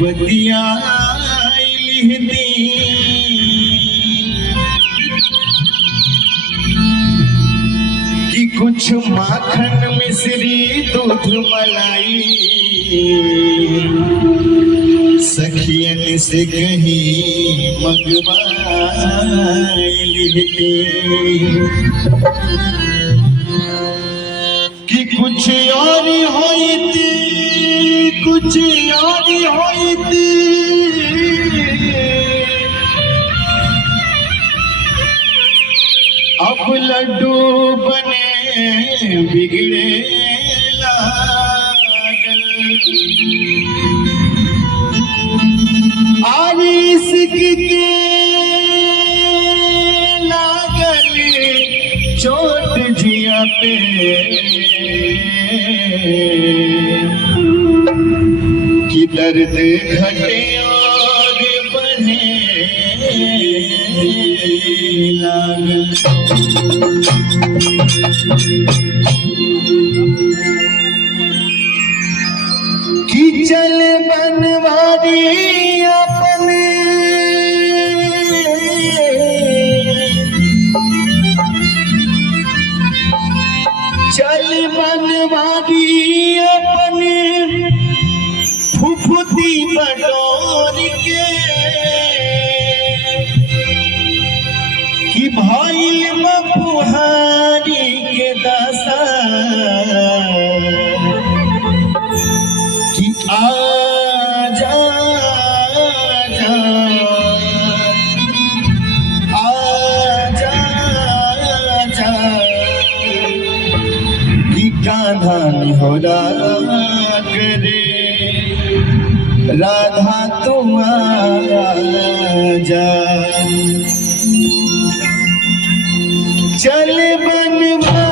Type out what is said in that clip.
बतिया लिहती कि कुछ माखन मिश्री दूध मलाई सखियन से कहीं मंगवाई लिहती कि कुछ और होती कुछ और होती अब लड्डू बने बिगड़े लागल आरिस के लागल चोट जिया पे कि दर्द घटे और बने लागल कि चल बनवारी अपने चल बनवारी अपने फुफुती बटोर के कि भाईल मपुहारी के दशा कि आजा कि कान्हा निहोरा करे राधा तुम आजा चल बनवा